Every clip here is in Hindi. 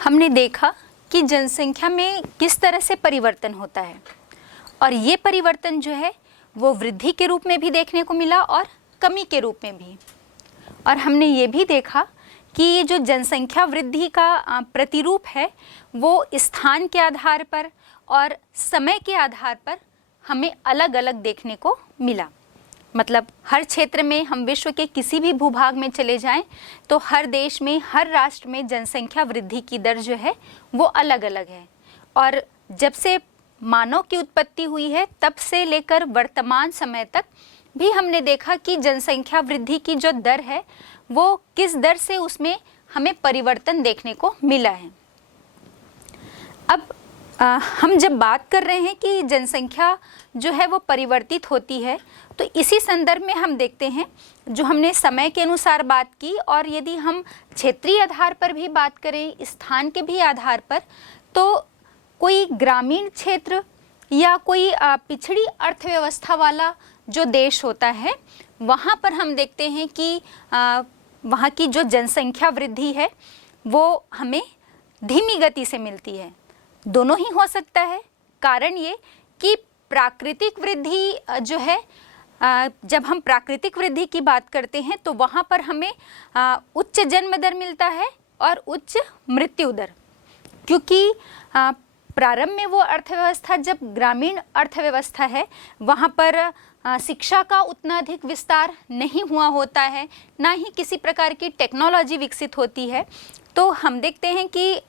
हमने देखा कि जनसंख्या में किस तरह से परिवर्तन होता है और ये परिवर्तन जो है वो वृद्धि के रूप में भी देखने को मिला और कमी के रूप में भी। और हमने ये भी देखा कि ये जो जनसंख्या वृद्धि का प्रतिरूप है वो स्थान के आधार पर और समय के आधार पर हमें अलग अलग देखने को मिला। मतलब हर क्षेत्र में हम विश्व के किसी भी भूभाग में चले जाएं तो हर देश में, हर राष्ट्र में जनसंख्या वृद्धि की दर जो है वो अलग अलग है। और जब से मानव की उत्पत्ति हुई है तब से लेकर वर्तमान समय तक भी हमने देखा कि जनसंख्या वृद्धि की जो दर है वो किस दर से उसमें हमें परिवर्तन देखने को मिला है। अब हम जब बात कर रहे हैं कि जनसंख्या जो है वो परिवर्तित होती है तो इसी संदर्भ में हम देखते हैं जो हमने समय के अनुसार बात की, और यदि हम क्षेत्रीय आधार पर भी बात करें, स्थान के भी आधार पर, तो कोई ग्रामीण क्षेत्र या कोई पिछड़ी अर्थव्यवस्था वाला जो देश होता है वहाँ पर हम देखते हैं कि वहाँ की जो जनसंख्या वृद्धि है वो हमें धीमी गति से मिलती है। दोनों ही हो सकता है। कारण ये कि प्राकृतिक वृद्धि जो है, जब हम प्राकृतिक वृद्धि की बात करते हैं तो वहाँ पर हमें उच्च जन्म दर मिलता है और उच्च मृत्यु दर, क्योंकि प्रारंभ में वो अर्थव्यवस्था जब ग्रामीण अर्थव्यवस्था है वहाँ पर शिक्षा का उतना अधिक विस्तार नहीं हुआ होता है, ना ही किसी प्रकार की टेक्नोलॉजी विकसित होती है। तो हम देखते हैं कि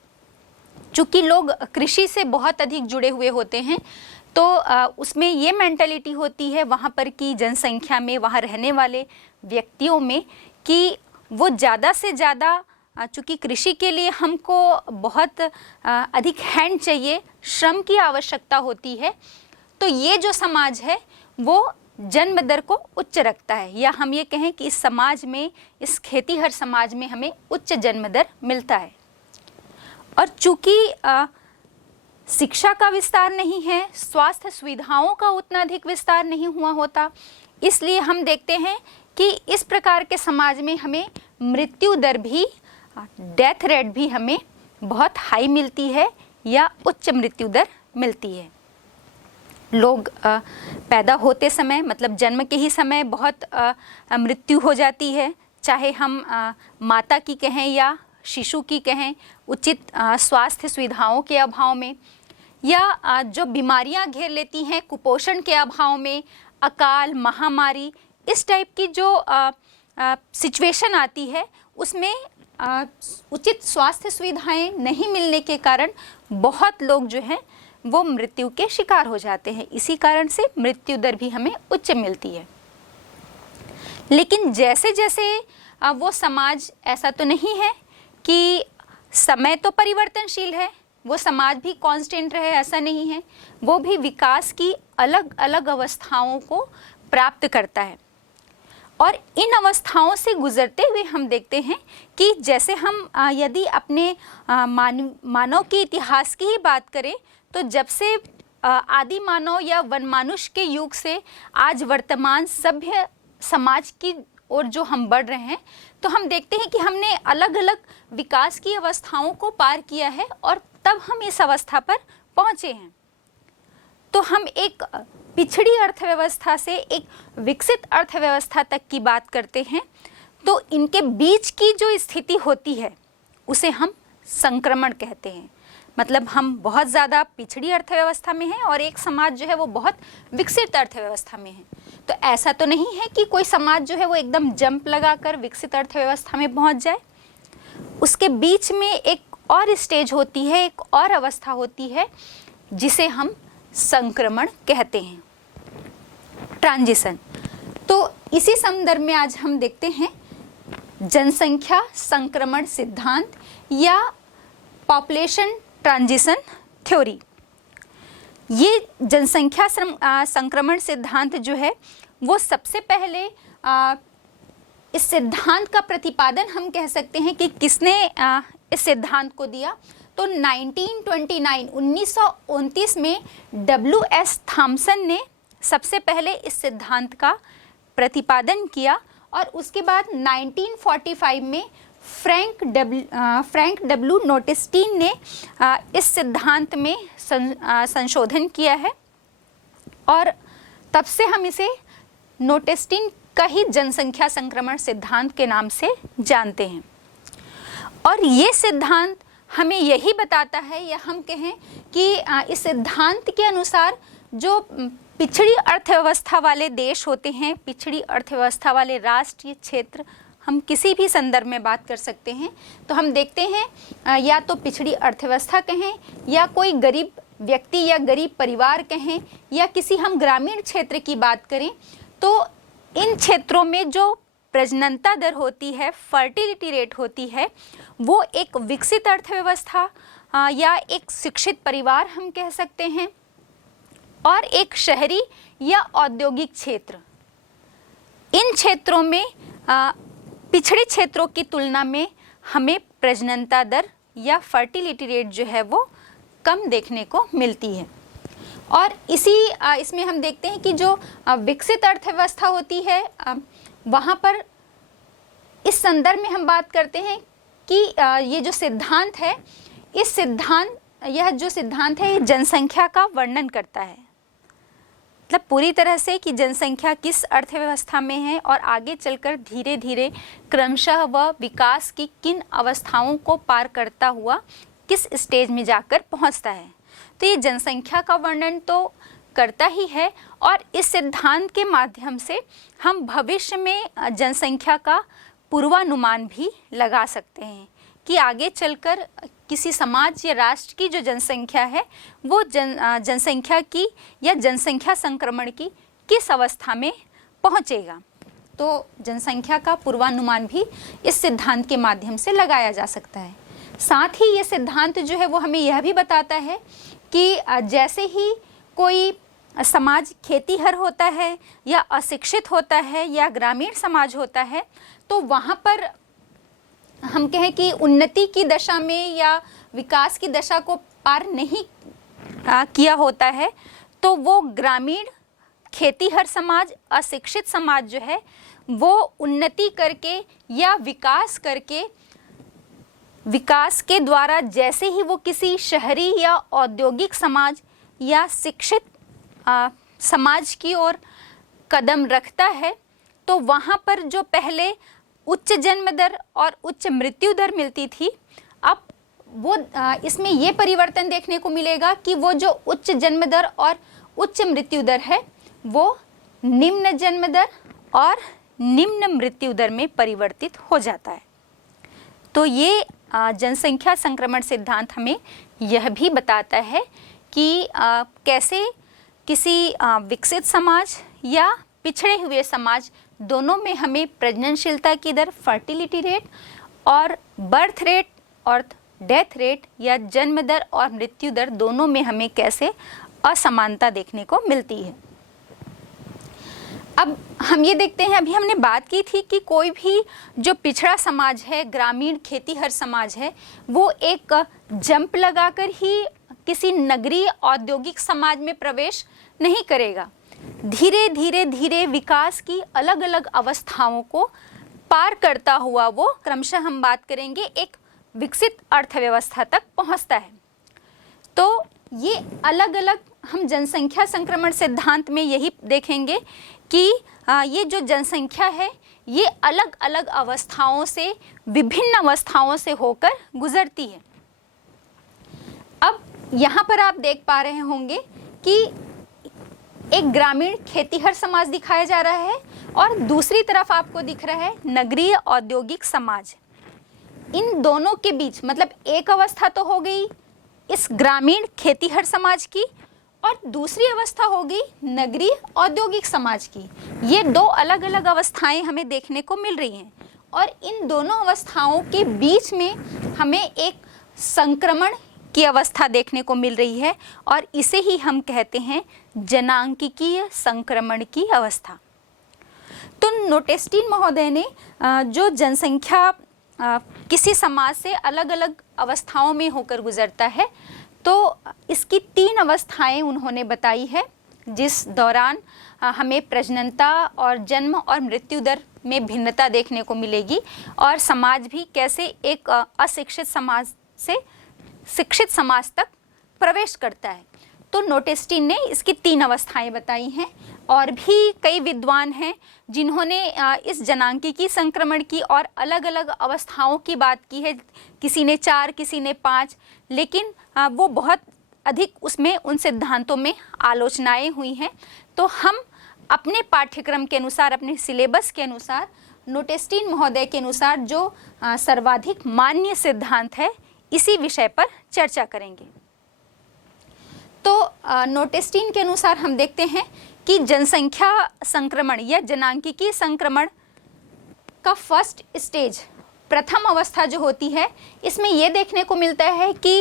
चूँकि लोग कृषि से बहुत अधिक जुड़े हुए होते हैं तो उसमें ये मेंटालिटी होती है वहाँ पर की जनसंख्या में, वहाँ रहने वाले व्यक्तियों में, कि वो ज़्यादा से ज़्यादा, चूँकि कृषि के लिए हमको बहुत अधिक हैंड चाहिए, श्रम की आवश्यकता होती है, तो ये जो समाज है वो जन्म दर को उच्च रखता है, या हम ये कहें कि इस समाज में, इस खेतीहर समाज में हमें उच्च जन्म दर मिलता है। और चूँकि शिक्षा का विस्तार नहीं है, स्वास्थ्य सुविधाओं का उतना अधिक विस्तार नहीं हुआ होता, इसलिए हम देखते हैं कि इस प्रकार के समाज में हमें मृत्यु दर भी, डेथ रेट भी हमें बहुत हाई मिलती है या उच्च मृत्यु दर मिलती है। लोग पैदा होते समय, मतलब जन्म के ही समय बहुत मृत्यु हो जाती है, चाहे हम माता की कहें या शिशु की कहें, उचित स्वास्थ्य सुविधाओं के अभाव में, या जो बीमारियां घेर लेती हैं कुपोषण के अभाव में, अकाल, महामारी, इस टाइप की जो सिचुएशन आती है उसमें उचित स्वास्थ्य सुविधाएं नहीं मिलने के कारण बहुत लोग जो हैं वो मृत्यु के शिकार हो जाते हैं। इसी कारण से मृत्यु दर भी हमें उच्च मिलती है। लेकिन जैसे जैसे वो समाज, ऐसा तो नहीं है कि समय तो परिवर्तनशील है, वो समाज भी कांस्टेंट रहे, ऐसा नहीं है, वो भी विकास की अलग अलग अवस्थाओं को प्राप्त करता है। और इन अवस्थाओं से गुजरते हुए हम देखते हैं कि जैसे हम यदि अपने मानव के इतिहास की ही बात करें तो जब से आदि मानव या वनमानुष के युग से आज वर्तमान सभ्य समाज की ओर जो हम बढ़ रहे हैं तो हम देखते हैं कि हमने अलग अलग विकास की अवस्थाओं को पार किया है और तब हम इस अवस्था पर पहुँचे हैं। तो हम एक पिछड़ी अर्थव्यवस्था से एक विकसित अर्थव्यवस्था तक की बात करते हैं तो इनके बीच की जो स्थिति होती है उसे हम संक्रमण कहते हैं। मतलब हम बहुत ज़्यादा पिछड़ी अर्थव्यवस्था में हैं और एक समाज जो है वो बहुत विकसित अर्थव्यवस्था में है। तो ऐसा तो नहीं है कि कोई समाज जो है वो एकदम जंप लगाकर विकसित अर्थव्यवस्था में पहुंच जाए। उसके बीच में एक और स्टेज होती है, एक और अवस्था होती है जिसे हम संक्रमण कहते हैं, ट्रांजिशन। तो इसी संदर्भ में आज हम देखते हैं जनसंख्या संक्रमण सिद्धांत या पॉपुलेशन ट्रांजिशन थ्योरी। ये जनसंख्या संक्रमण सिद्धांत जो है वो सबसे पहले इस सिद्धांत का प्रतिपादन हम कह सकते हैं कि किसने इस सिद्धांत को दिया। तो 1929 में W.S. थॉमसन ने सबसे पहले इस सिद्धांत का प्रतिपादन किया और उसके बाद 1945 में फ्रैंक डब्ल्यू नोटेस्टीन ने इस सिद्धांत में संशोधन किया है और तब से हम इसे नोटेस्टीन का ही जनसंख्या संक्रमण सिद्धांत के नाम से जानते हैं। और ये सिद्धांत हमें यही बताता है, या हम कहें कि इस सिद्धांत के अनुसार जो पिछड़ी अर्थव्यवस्था वाले देश होते हैं, पिछड़ी अर्थव्यवस्था वाले राष्ट्र या क्षेत्र, हम किसी भी संदर्भ में बात कर सकते हैं, तो हम देखते हैं या तो पिछड़ी अर्थव्यवस्था कहें या कोई गरीब व्यक्ति या गरीब परिवार कहें या किसी हम ग्रामीण क्षेत्र की बात करें, तो इन क्षेत्रों में जो प्रजननता दर होती है, फर्टिलिटी रेट होती है, वो एक विकसित अर्थव्यवस्था या एक शिक्षित परिवार हम कह सकते हैं, और एक शहरी या औद्योगिक क्षेत्र, इन क्षेत्रों में पिछड़े क्षेत्रों की तुलना में हमें प्रजननता दर या फर्टिलिटी रेट जो है वो कम देखने को मिलती है। और इसमें हम देखते हैं कि जो विकसित अर्थव्यवस्था होती है, वहाँ पर इस संदर्भ में हम बात करते हैं कि ये जो सिद्धांत है, यह जो सिद्धांत है, ये जनसंख्या का वर्णन करता है, मतलब पूरी तरह से कि जनसंख्या किस अर्थव्यवस्था में है और आगे चलकर धीरे धीरे क्रमशः वह विकास की किन अवस्थाओं को पार करता हुआ किस स्टेज में जाकर पहुंचता है। तो ये जनसंख्या का वर्णन तो करता ही है, और इस सिद्धांत के माध्यम से हम भविष्य में जनसंख्या का पूर्वानुमान भी लगा सकते हैं कि आगे चलकर किसी समाज या राष्ट्र की जो जनसंख्या है वो जनसंख्या की या जनसंख्या संक्रमण की किस अवस्था में पहुंचेगा। तो जनसंख्या का पूर्वानुमान भी इस सिद्धांत के माध्यम से लगाया जा सकता है। साथ ही ये सिद्धांत जो है वो हमें यह भी बताता है कि जैसे ही कोई समाज खेतीहर होता है या अशिक्षित होता है या ग्रामीण समाज होता है, तो वहाँ पर हम कहें कि उन्नति की दशा में या विकास की दशा को पार नहीं किया होता है, तो वो ग्रामीण खेतीहर समाज, अशिक्षित समाज जो है वो उन्नति करके या विकास करके, विकास के द्वारा जैसे ही वो किसी शहरी या औद्योगिक समाज या शिक्षित समाज की ओर कदम रखता है, तो वहाँ पर जो पहले उच्च जन्म दर और उच्च मृत्यु दर मिलती थी, अब वो इसमें ये परिवर्तन देखने को मिलेगा कि वो जो उच्च जन्म दर और उच्च मृत्यु दर है वो निम्न जन्म दर और निम्न मृत्यु दर में परिवर्तित हो जाता है। तो ये जनसंख्या संक्रमण सिद्धांत हमें यह भी बताता है कि कैसे किसी विकसित समाज या पिछड़े हुए समाज दोनों में हमें प्रजननशीलता की दर, फर्टिलिटी रेट और बर्थ रेट और डेथ रेट या जन्म दर और मृत्यु दर दोनों में हमें कैसे असमानता देखने को मिलती है। अब हम ये देखते हैं, अभी हमने बात की थी कि कोई भी जो पिछड़ा समाज है, ग्रामीण खेतीहर समाज है, वो एक जंप लगाकर ही किसी नगरीय औद्योगिक समाज में प्रवेश नहीं करेगा। धीरे धीरे धीरे विकास की अलग अलग अवस्थाओं को पार करता हुआ वो क्रमशः हम बात करेंगे एक विकसित अर्थव्यवस्था तक पहुंचता है। तो ये अलग अलग हम जनसंख्या संक्रमण सिद्धांत में यही देखेंगे कि ये जो जनसंख्या है ये अलग अलग अवस्थाओं से, विभिन्न अवस्थाओं से होकर गुजरती है। अब यहाँ पर आप देख पा रहे होंगे कि एक ग्रामीण खेतीहर समाज दिखाया जा रहा है और दूसरी तरफ आपको दिख रहा है नगरीय औद्योगिक समाज। इन दोनों के बीच मतलब एक अवस्था तो हो गई इस ग्रामीण खेतीहर समाज की और दूसरी अवस्था हो गई नगरीय औद्योगिक समाज की। ये दो अलग अलग अवस्थाएं हमें देखने को मिल रही हैं और इन दोनों अवस्थाओं के बीच में हमें एक संक्रमण की अवस्था देखने को मिल रही है और इसे ही हम कहते हैं जनांकीय संक्रमण की अवस्था। तो नोटेस्टीन महोदय ने जो जनसंख्या किसी समाज से अलग अलग अवस्थाओं में होकर गुजरता है, तो इसकी 3 अवस्थाएं उन्होंने बताई है जिस दौरान हमें प्रजननता और जन्म और मृत्यु दर में भिन्नता देखने को मिलेगी और समाज भी कैसे एक अशिक्षित समाज से शिक्षित समाज तक प्रवेश करता है। तो नोटेस्टीन ने इसकी 3 अवस्थाएं बताई हैं और भी कई विद्वान हैं जिन्होंने इस जनांकीय संक्रमण की और अलग अलग अवस्थाओं की बात की है। किसी ने 4, किसी ने 5, लेकिन वो बहुत अधिक उसमें उन सिद्धांतों में आलोचनाएं हुई हैं। तो हम अपने पाठ्यक्रम के अनुसार, अपने सिलेबस के अनुसार, नोटेस्टीन महोदय के अनुसार जो सर्वाधिक मान्य सिद्धांत है इसी विषय पर चर्चा करेंगे। तो नोटेस्टीन के अनुसार हम देखते हैं कि जनसंख्या संक्रमण या जनांकीय संक्रमण का फर्स्ट स्टेज, प्रथम अवस्था जो होती है, इसमें यह देखने को मिलता है कि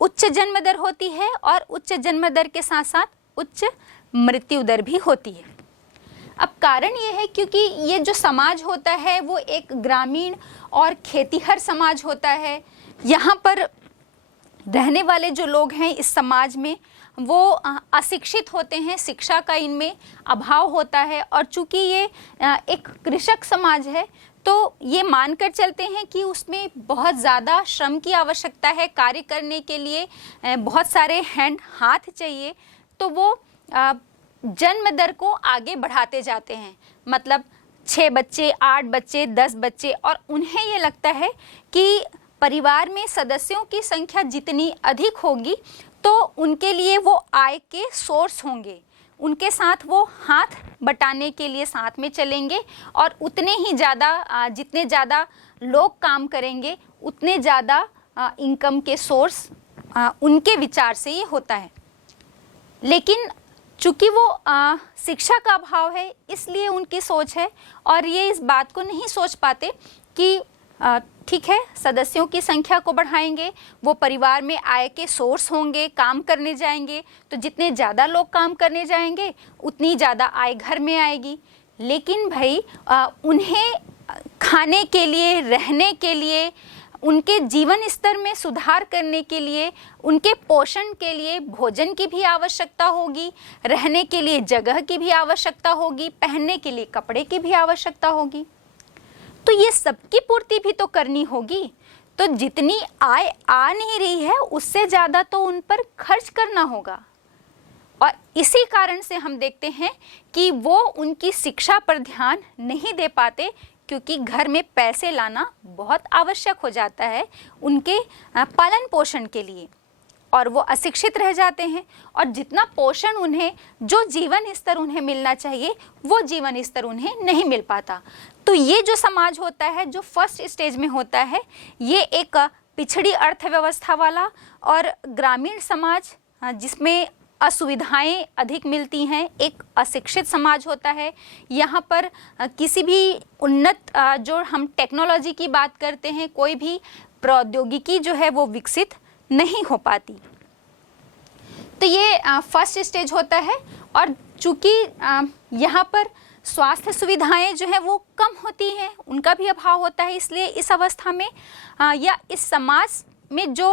उच्च जन्म दर होती है और उच्च जन्म दर के साथ साथ उच्च मृत्यु दर भी होती है। अब कारण ये है क्योंकि ये जो समाज होता है वो एक ग्रामीण और खेतीहर समाज होता है। यहाँ पर रहने वाले जो लोग हैं इस समाज में वो अशिक्षित होते हैं, शिक्षा का इनमें अभाव होता है। और चूंकि ये एक कृषक समाज है तो ये मानकर चलते हैं कि उसमें बहुत ज़्यादा श्रम की आवश्यकता है, कार्य करने के लिए बहुत सारे हाथ चाहिए। तो वो जन्म दर को आगे बढ़ाते जाते हैं, मतलब 6 बच्चे, 8 बच्चे, 10 बच्चे। और उन्हें ये लगता है कि परिवार में सदस्यों की संख्या जितनी अधिक होगी तो उनके लिए वो आय के सोर्स होंगे, उनके साथ वो हाथ बटाने के लिए साथ में चलेंगे और उतने ही ज़्यादा जितने ज़्यादा लोग काम करेंगे उतने ज़्यादा इनकम के सोर्स उनके विचार से ये होता है। लेकिन चूँकि वो शिक्षा का अभाव है इसलिए उनकी सोच है और ये इस बात को नहीं सोच पाते कि ठीक है, सदस्यों की संख्या को बढ़ाएंगे, वो परिवार में आय के सोर्स होंगे, काम करने जाएंगे, तो जितने ज़्यादा लोग काम करने जाएंगे उतनी ज़्यादा आय घर में आएगी। लेकिन भाई उन्हें खाने के लिए, रहने के लिए, उनके जीवन स्तर में सुधार करने के लिए, उनके पोषण के लिए भोजन की भी आवश्यकता होगी, रहने के लिए जगह की भी आवश्यकता होगी, पहनने के लिए कपड़े की भी आवश्यकता होगी। तो ये सबकी पूर्ति भी तो करनी होगी। तो जितनी आय आ नहीं रही है उससे ज़्यादा तो उन पर खर्च करना होगा। और इसी कारण से हम देखते हैं कि वो उनकी शिक्षा पर ध्यान नहीं दे पाते क्योंकि घर में पैसे लाना बहुत आवश्यक हो जाता है उनके पालन पोषण के लिए, और वो अशिक्षित रह जाते हैं। और जितना पोषण उन्हें, जो जीवन स्तर उन्हें मिलना चाहिए वो जीवन स्तर उन्हें नहीं मिल पाता। तो ये जो समाज होता है, जो फर्स्ट स्टेज में होता है, ये एक पिछड़ी अर्थव्यवस्था वाला और ग्रामीण समाज जिसमें असुविधाएं अधिक मिलती हैं, एक अशिक्षित समाज होता है। यहाँ पर किसी भी उन्नत जो हम टेक्नोलॉजी की बात करते हैं, कोई भी प्रौद्योगिकी जो है वो विकसित नहीं हो पाती। तो ये फर्स्ट स्टेज होता है। और चूँकि यहाँ पर स्वास्थ्य सुविधाएं जो है वो कम होती हैं, उनका भी अभाव होता है, इसलिए इस अवस्था में या इस समाज में जो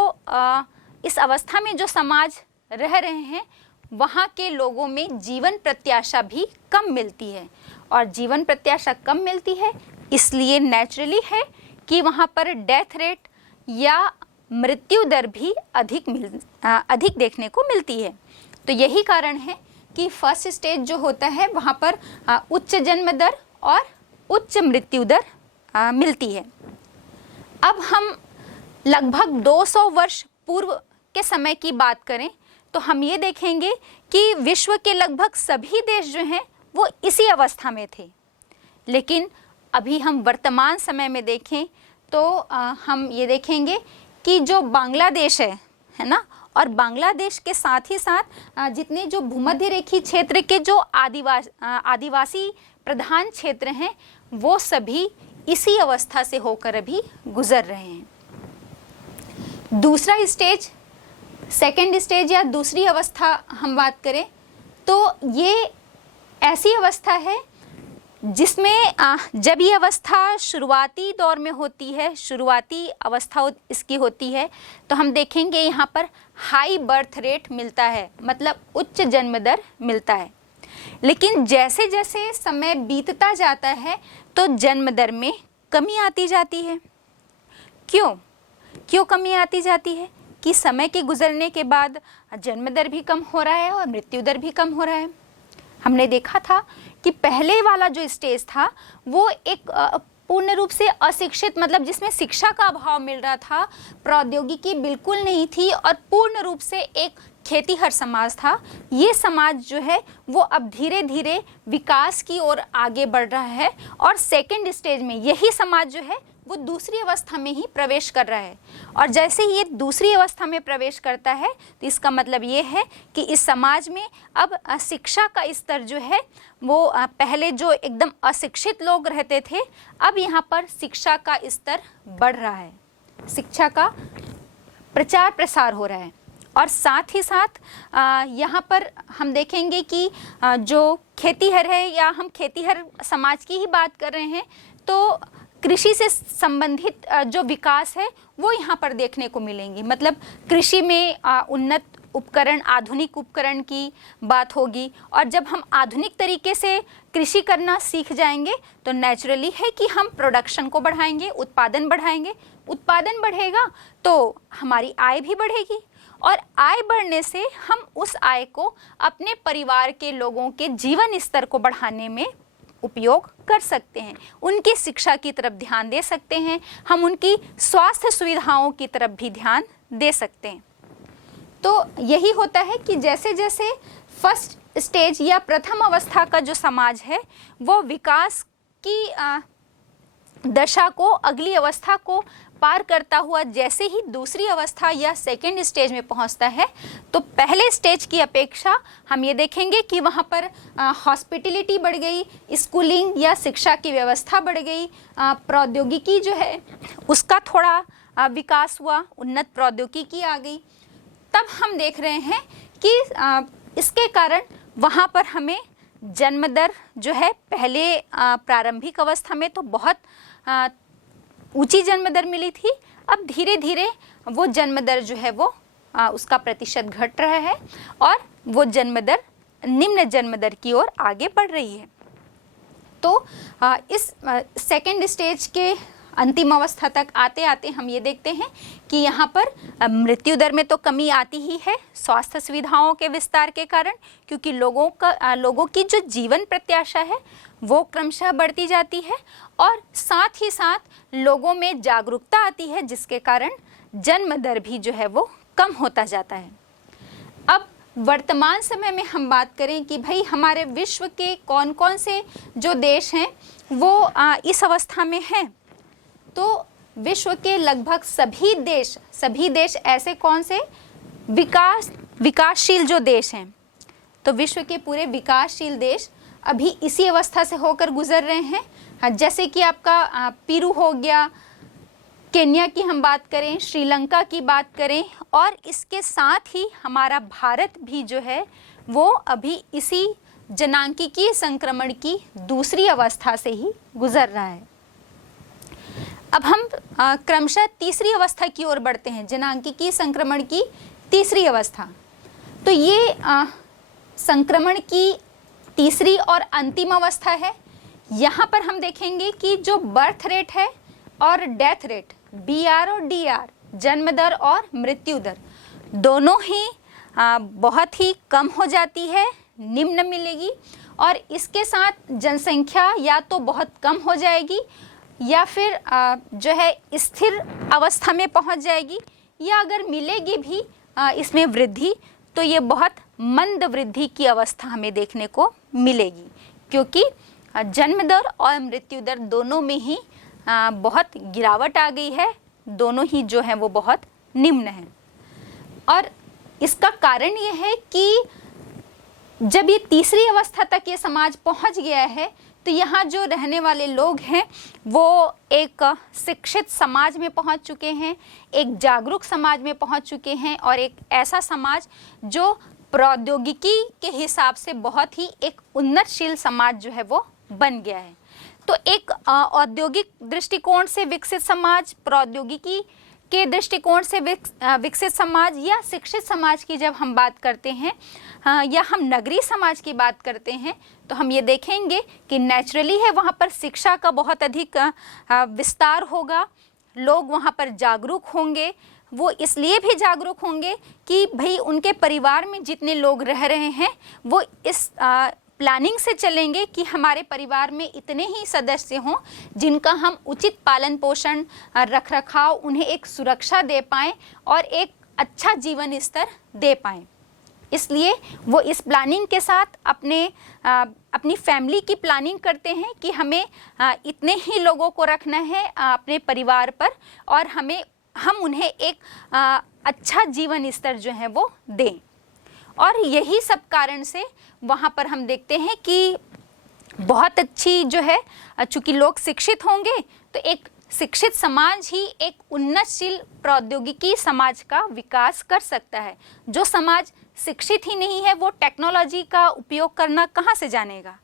इस अवस्था में जो समाज रह रहे हैं वहाँ के लोगों में जीवन प्रत्याशा भी कम मिलती है। और जीवन प्रत्याशा कम मिलती है इसलिए नेचुरली है कि वहाँ पर डेथ रेट या मृत्यु दर भी अधिक देखने को मिलती है। तो यही कारण है कि फर्स्ट स्टेज जो होता है वहाँ पर उच्च जन्म दर और उच्च मृत्यु दर मिलती है। अब हम लगभग 200 वर्ष पूर्व के समय की बात करें तो हम ये देखेंगे कि विश्व के लगभग सभी देश जो हैं वो इसी अवस्था में थे। लेकिन अभी हम वर्तमान समय में देखें तो हम ये देखेंगे कि जो बांग्लादेश है ना, और बांग्लादेश के साथ ही साथ जितने जो भूमध्य रेखीय क्षेत्र के जो आदिवासी प्रधान क्षेत्र हैं वो सभी इसी अवस्था से होकर अभी गुजर रहे हैं। दूसरा स्टेज, सेकेंड स्टेज या दूसरी अवस्था हम बात करें तो ये ऐसी अवस्था है जिसमें जब ये अवस्था शुरुआती दौर में होती है, शुरुआती अवस्था इसकी होती है, तो हम देखेंगे यहाँ पर हाई बर्थ रेट मिलता है, मतलब उच्च जन्म दर मिलता है। लेकिन जैसे जैसे समय बीतता जाता है तो जन्म दर में कमी आती जाती है। क्यों कमी आती जाती है? कि समय के गुजरने के बाद जन्म दर भी कम हो रहा है और मृत्यु दर भी कम हो रहा है। हमने देखा था कि पहले वाला जो स्टेज था वो एक पूर्ण रूप से अशिक्षित, मतलब जिसमें शिक्षा का अभाव मिल रहा था, प्रौद्योगिकी बिल्कुल नहीं थी और पूर्ण रूप से एक खेतीहर समाज था। ये समाज जो है वो अब धीरे धीरे विकास की ओर आगे बढ़ रहा है और सेकंड स्टेज में यही समाज जो है वो दूसरी अवस्था में ही प्रवेश कर रहा है। और जैसे ही ये दूसरी अवस्था में प्रवेश करता है तो इसका मतलब ये है कि इस समाज में अब शिक्षा का स्तर जो है वो पहले जो एकदम अशिक्षित लोग रहते थे, अब यहाँ पर शिक्षा का स्तर बढ़ रहा है, शिक्षा का प्रचार प्रसार हो रहा है। और साथ ही साथ यहाँ पर हम देखेंगे कि जो खेतीहर है, या हम खेतीहर समाज की ही बात कर रहे हैं, तो कृषि से संबंधित जो विकास है वो यहाँ पर देखने को मिलेंगी। मतलब कृषि में उन्नत उपकरण, आधुनिक उपकरण की बात होगी। और जब हम आधुनिक तरीके से कृषि करना सीख जाएंगे तो नेचुरली है कि हम प्रोडक्शन को बढ़ाएंगे, उत्पादन बढ़ाएंगे। उत्पादन बढ़ेगा तो हमारी आय भी बढ़ेगी और आय बढ़ने से हम उस आय को अपने परिवार के लोगों के जीवन स्तर को बढ़ाने में उपयोग कर सकते हैं, उनकी शिक्षा की तरफ ध्यान दे सकते हैं, हम उनकी स्वास्थ्य सुविधाओं की तरफ भी ध्यान दे सकते हैं। तो यही होता है कि जैसे जैसे फर्स्ट स्टेज या प्रथम अवस्था का जो समाज है वो विकास की दशा को, अगली अवस्था को पार करता हुआ जैसे ही दूसरी अवस्था या सेकेंड स्टेज में पहुंचता है तो पहले स्टेज की अपेक्षा हम ये देखेंगे कि वहाँ पर हॉस्पिटलिटी बढ़ गई, स्कूलिंग या शिक्षा की व्यवस्था बढ़ गई, प्रौद्योगिकी जो है उसका थोड़ा विकास हुआ, उन्नत प्रौद्योगिकी आ गई। तब हम देख रहे हैं कि इसके कारण वहाँ पर हमें जन्म दर जो है पहले प्रारंभिक अवस्था में तो बहुत ऊंची जन्म दर मिली थी, अब धीरे धीरे वो जन्म दर जो है वो उसका प्रतिशत घट रहा है और वो जन्म दर निम्न जन्म दर की ओर आगे बढ़ रही है। तो इस सेकेंड स्टेज के अंतिम अवस्था तक आते आते हम ये देखते हैं कि यहाँ पर मृत्यु दर में तो कमी आती ही है स्वास्थ्य सुविधाओं के विस्तार के कारण, क्योंकि लोगों की जो जीवन प्रत्याशा है वो क्रमशः बढ़ती जाती है और साथ ही साथ लोगों में जागरूकता आती है, जिसके कारण जन्म दर भी जो है वो कम होता जाता है। अब वर्तमान समय में हम बात करें कि भाई हमारे विश्व के कौन कौन से जो देश हैं वो इस अवस्था में हैं, तो विश्व के लगभग सभी देश ऐसे कौन से विकासशील जो देश हैं, तो विश्व के पूरे विकासशील देश अभी इसी अवस्था से होकर गुजर रहे हैं। जैसे कि आपका पेरू हो गया, केन्या की हम बात करें, श्रीलंका की बात करें, और इसके साथ ही हमारा भारत भी जो है वो अभी इसी जनांकीय संक्रमण की दूसरी अवस्था से ही गुजर रहा है। अब हम क्रमशः तीसरी अवस्था की ओर बढ़ते हैं, जनांकीय संक्रमण की तीसरी अवस्था। तो ये संक्रमण की तीसरी और अंतिम अवस्था है। यहाँ पर हम देखेंगे कि जो बर्थ रेट है और डेथ रेट, BR और DR, जन्म दर और मृत्यु दर, दोनों ही बहुत ही कम हो जाती है, निम्न मिलेगी, और इसके साथ जनसंख्या या तो बहुत कम हो जाएगी या फिर जो है स्थिर अवस्था में पहुंच जाएगी, या अगर मिलेगी भी इसमें वृद्धि तो ये बहुत मंद वृद्धि की अवस्था हमें देखने को मिलेगी, क्योंकि जन्म दर और मृत्यु दर दोनों में ही बहुत गिरावट आ गई है, दोनों ही जो है वो बहुत निम्न है। और इसका कारण ये है कि जब ये तीसरी अवस्था तक ये समाज पहुंच गया है तो यहाँ जो रहने वाले लोग हैं वो एक शिक्षित समाज में पहुँच चुके हैं, एक जागरूक समाज में पहुँच चुके हैं, और एक ऐसा समाज जो प्रौद्योगिकी के हिसाब से बहुत ही एक उन्नतशील समाज जो है वो बन गया है। तो एक औद्योगिक दृष्टिकोण से विकसित समाज, प्रौद्योगिकी के दृष्टिकोण से विकसित समाज या शिक्षित समाज की जब हम बात करते हैं, या हम नगरीय समाज की बात करते हैं, तो हम ये देखेंगे कि नेचुरली है वहाँ पर शिक्षा का बहुत अधिक विस्तार होगा, लोग वहाँ पर जागरूक होंगे। वो इसलिए भी जागरूक होंगे कि भाई उनके परिवार में जितने लोग रह रहे हैं वो इस प्लानिंग से चलेंगे कि हमारे परिवार में इतने ही सदस्य हों जिनका हम उचित पालन पोषण, रख रखाव, उन्हें एक सुरक्षा दे पाएँ और एक अच्छा जीवन स्तर दे पाएँ। इसलिए वो इस प्लानिंग के साथ अपनी फैमिली की प्लानिंग करते हैं कि हमें इतने ही लोगों को रखना है अपने परिवार पर, और हम उन्हें एक अच्छा जीवन स्तर जो है वो दें। और यही सब कारण से वहाँ पर हम देखते हैं कि बहुत अच्छी जो है, चूँकि लोग शिक्षित होंगे तो एक शिक्षित समाज ही एक उन्नतशील प्रौद्योगिकी समाज का विकास कर सकता है। जो समाज शिक्षित ही नहीं है वो टेक्नोलॉजी का उपयोग करना कहाँ से जानेगा।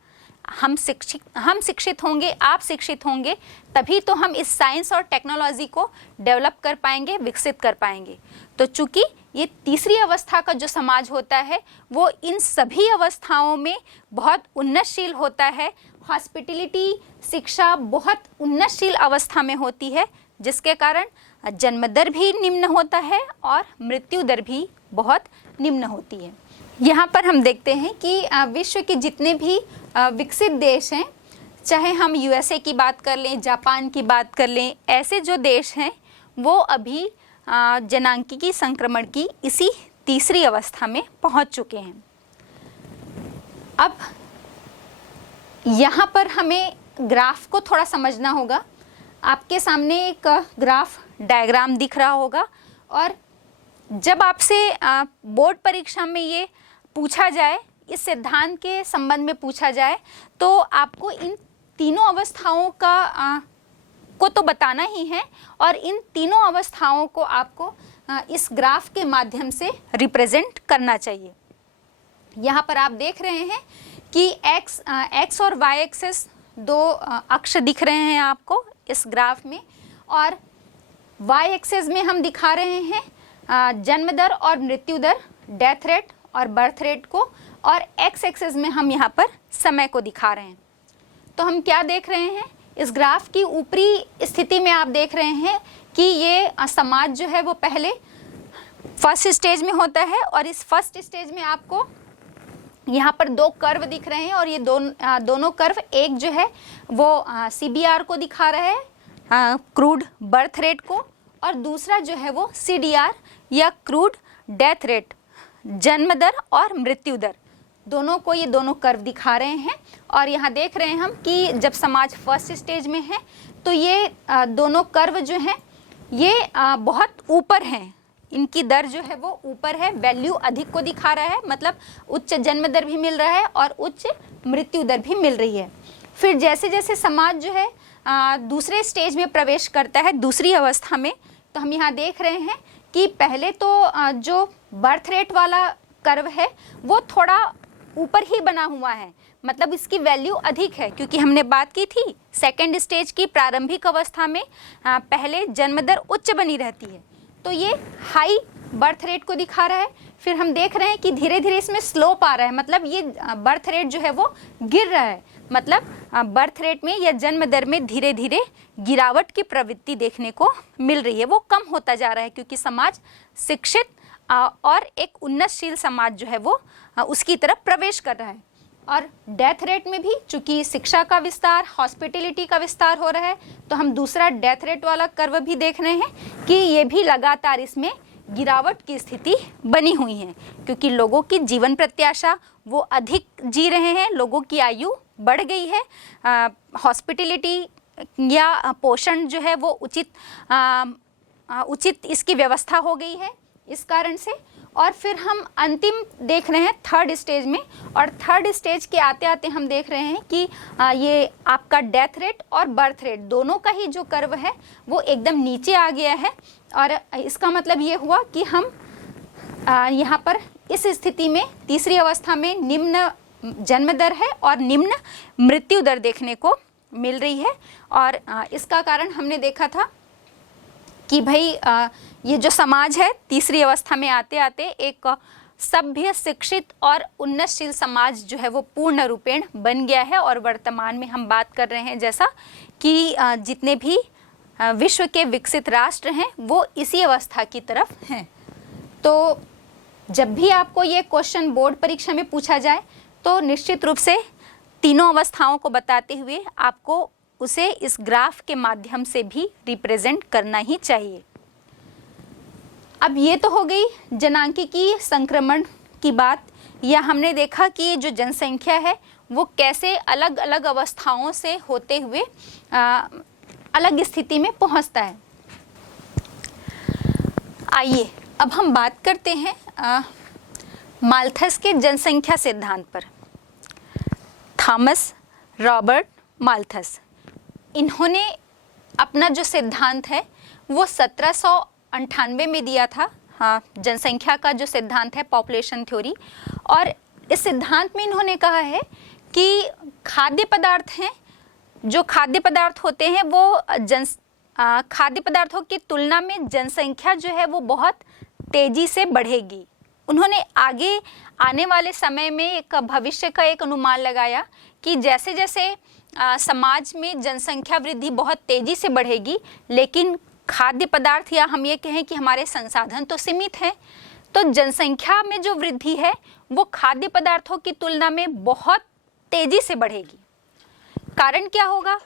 हम शिक्षित होंगे, आप शिक्षित होंगे, तभी तो हम इस साइंस और टेक्नोलॉजी को डेवलप कर पाएंगे, विकसित कर पाएंगे। तो चूँकि ये तीसरी अवस्था का जो समाज होता है वो इन सभी अवस्थाओं में बहुत उन्नतशील होता है। हॉस्पिटैलिटी, शिक्षा बहुत उन्नतशील अवस्था में होती है, जिसके कारण जन्म दर भी निम्न होता है और मृत्यु दर भी बहुत निम्न होती है। यहाँ पर हम देखते हैं कि विश्व के जितने भी विकसित देश हैं, चाहे हम यूएसए की बात कर लें, जापान की बात कर लें, ऐसे जो देश हैं वो अभी जनांकीय संक्रमण की इसी तीसरी अवस्था में पहुँच चुके हैं। अब यहाँ पर हमें ग्राफ को थोड़ा समझना होगा। आपके सामने एक ग्राफ डायग्राम दिख रहा होगा, और जब आपसे बोर्ड परीक्षा में ये पूछा जाए, इस सिद्धांत के संबंध में पूछा जाए, तो आपको इन तीनों अवस्थाओं को तो बताना ही है, और इन तीनों अवस्थाओं को आपको इस ग्राफ के माध्यम से रिप्रेजेंट करना चाहिए। यहाँ पर आप देख रहे हैं कि एक्स और वाई एक्सिस दो अक्ष दिख रहे हैं आपको इस ग्राफ में, और वाई एक्सिस में हम दिखा रहे हैं जन्म दर और मृत्यु दर, डेथ रेट और बर्थ रेट को, और एक्स एक्सिस में हम यहाँ पर समय को दिखा रहे हैं। तो हम क्या देख रहे हैं, इस ग्राफ की ऊपरी स्थिति में आप देख रहे हैं कि ये समाज जो है वो पहले फर्स्ट स्टेज में होता है, और इस फर्स्ट स्टेज में आपको यहाँ पर दो कर्व दिख रहे हैं, और ये दोनों कर्व, एक जो है वो CBR को दिखा रहा है, क्रूड बर्थ रेट को, और दूसरा जो है वो CDR या क्रूड डेथ रेट, जन्म दर और मृत्यु दर, दोनों को ये दोनों कर्व दिखा रहे हैं। और यहाँ देख रहे हैं हम कि जब समाज फर्स्ट स्टेज में है तो ये दोनों कर्व जो हैं ये बहुत ऊपर हैं, इनकी दर जो है वो ऊपर है, वैल्यू अधिक को दिखा रहा है, मतलब उच्च जन्म दर भी मिल रहा है और उच्च मृत्यु दर भी मिल रही है। फिर जैसे जैसे समाज जो है दूसरे स्टेज में प्रवेश करता है, दूसरी अवस्था में, तो हम यहाँ देख रहे हैं कि पहले तो जो बर्थ रेट वाला कर्व है वो थोड़ा ऊपर ही बना हुआ है, मतलब इसकी वैल्यू अधिक है, क्योंकि हमने बात की थी सेकेंड स्टेज की प्रारंभिक अवस्था में पहले जन्म दर उच्च बनी रहती है, तो ये हाई बर्थ रेट को दिखा रहा है। फिर हम देख रहे हैं कि धीरे धीरे इसमें स्लोप आ रहा है, मतलब ये बर्थ रेट जो है वो गिर रहा है, मतलब बर्थ रेट में या जन्म दर में धीरे धीरे गिरावट की प्रवृत्ति देखने को मिल रही है, वो कम होता जा रहा है, क्योंकि समाज शिक्षित और एक उन्नतशील समाज जो है वो उसकी तरफ प्रवेश कर रहा है। और डेथ रेट में भी चूंकि शिक्षा का विस्तार, हॉस्पिटैलिटी का विस्तार हो रहा है, तो हम दूसरा डेथ रेट वाला कर्व भी देख रहे हैं कि ये भी लगातार इसमें गिरावट की स्थिति बनी हुई है, क्योंकि लोगों की जीवन प्रत्याशा वो अधिक जी रहे हैं, लोगों की आयु बढ़ गई है, हॉस्पिटैलिटी या पोषण जो है वो उचित इसकी व्यवस्था हो गई है इस कारण से। और फिर हम अंतिम देख रहे हैं थर्ड स्टेज में, और थर्ड स्टेज के आते आते हम देख रहे हैं कि ये आपका डेथ रेट और बर्थ रेट दोनों का ही जो कर्व है वो एकदम नीचे आ गया है, और इसका मतलब ये हुआ कि हम यहाँ पर इस स्थिति में तीसरी अवस्था में निम्न जन्म दर है और निम्न मृत्यु दर देखने को मिल रही है। और इसका कारण हमने देखा था कि भाई ये जो समाज है तीसरी अवस्था में आते आते एक सभ्य, शिक्षित और उन्नतशील समाज जो है वो पूर्ण रूपेण बन गया है। और वर्तमान में हम बात कर रहे हैं जैसा कि जितने भी विश्व के विकसित राष्ट्र हैं वो इसी अवस्था की तरफ हैं। तो जब भी आपको ये क्वेश्चन बोर्ड परीक्षा में पूछा जाए तो निश्चित रूप से तीनों अवस्थाओं को बताते हुए आपको उसे इस ग्राफ के माध्यम से भी रिप्रेजेंट करना ही चाहिए। अब ये तो हो गई जनांकीय संक्रमण की बात, या हमने देखा कि जो जनसंख्या है वो कैसे अलग अलग अवस्थाओं से होते हुए अलग स्थिति में पहुंचता है। आइए अब हम बात करते हैं माल्थस के जनसंख्या सिद्धांत पर। थॉमस रॉबर्ट माल्थस, इन्होंने अपना जो सिद्धांत है वो 1798 में दिया था। हाँ, जनसंख्या का जो सिद्धांत है, पॉपुलेशन थ्योरी। और इस सिद्धांत में इन्होंने कहा है कि खाद्य पदार्थ हैं, जो खाद्य पदार्थ होते हैं वो खाद्य पदार्थों की तुलना में जनसंख्या जो है वो बहुत तेजी से बढ़ेगी। उन्होंने आगे आने वाले समय में एक भविष्य का एक अनुमान लगाया कि जैसे जैसे समाज में जनसंख्या वृद्धि बहुत तेजी से बढ़ेगी, लेकिन खाद्य पदार्थ या हम ये कहें कि हमारे संसाधन तो सीमित हैं, तो जनसंख्या में जो वृद्धि है वो खाद्य पदार्थों की तुलना में बहुत तेजी से बढ़ेगी। कारण क्या होगा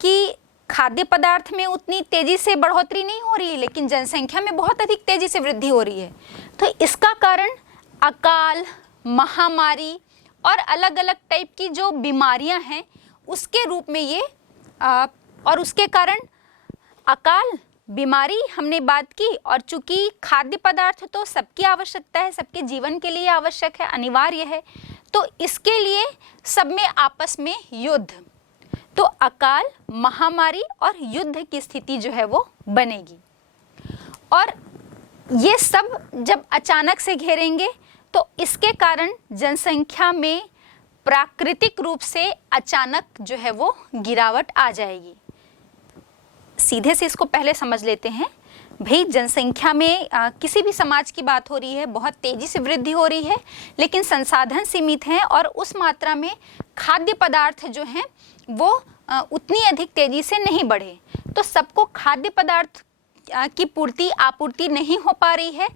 कि खाद्य पदार्थ में उतनी तेजी से बढ़ोतरी नहीं हो रही है, लेकिन जनसंख्या में बहुत अधिक तेजी से वृद्धि हो रही है। तो इसका कारण अकाल, महामारी और अलग अलग टाइप की जो बीमारियां हैं उसके रूप में ये और उसके कारण अकाल, बीमारी हमने बात की। और चूंकि खाद्य पदार्थ तो सबकी आवश्यकता है, सबके जीवन के लिए आवश्यक है, अनिवार्य है, तो इसके लिए सब में आपस में युद्ध, तो अकाल, महामारी और युद्ध की स्थिति जो है वो बनेगी। और ये सब जब अचानक से घेरेंगे तो इसके कारण जनसंख्या में प्राकृतिक रूप से अचानक जो है वो गिरावट आ जाएगी। सीधे से इसको पहले समझ लेते हैं। भाई जनसंख्या में किसी भी समाज की बात हो रही है, बहुत तेजी से वृद्धि हो रही है, लेकिन संसाधन सीमित हैं और उस मात्रा में खाद्य पदार्थ जो हैं वो उतनी अधिक तेजी से नहीं बढ़े। तो सबको खाद्य पदार्थ की आपूर्ति नहीं हो पा रही है।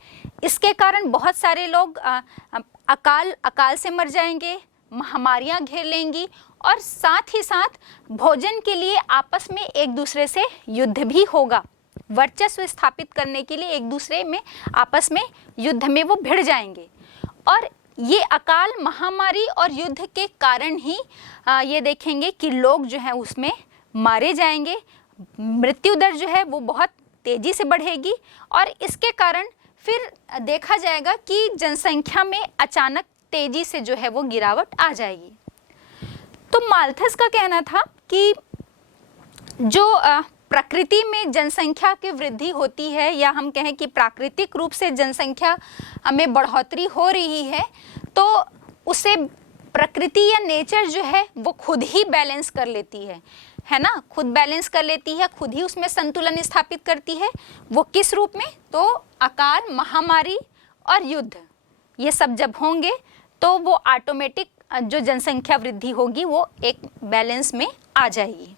इसके कारण बहुत सारे लोग अकाल से मर जाएंगे, महामारियां घेर लेंगी और साथ ही साथ भोजन के लिए आपस में एक दूसरे से युद्ध भी होगा। वर्चस्व स्थापित करने के लिए एक दूसरे में आपस में युद्ध में वो भिड़ जाएंगे। और ये अकाल, महामारी और युद्ध के कारण ही ये देखेंगे कि लोग जो है उसमें मारे जाएंगे, मृत्यु दर जो है वो बहुत तेजी से बढ़ेगी और इसके कारण फिर देखा जाएगा कि जनसंख्या में अचानक तेजी से जो है वो गिरावट आ जाएगी। तो माल्थस का कहना था कि जो प्रकृति में जनसंख्या की वृद्धि होती है, या हम कहें कि प्राकृतिक रूप से जनसंख्या में बढ़ोतरी हो रही है, तो उसे प्रकृति या नेचर जो है वो खुद ही बैलेंस कर लेती है ना, खुद बैलेंस कर लेती है, खुद ही उसमें संतुलन स्थापित करती है। वो किस रूप में? तो अकाल, महामारी और युद्ध, ये सब जब होंगे तो वो ऑटोमेटिक जो जनसंख्या वृद्धि होगी वो एक बैलेंस में आ जाएगी।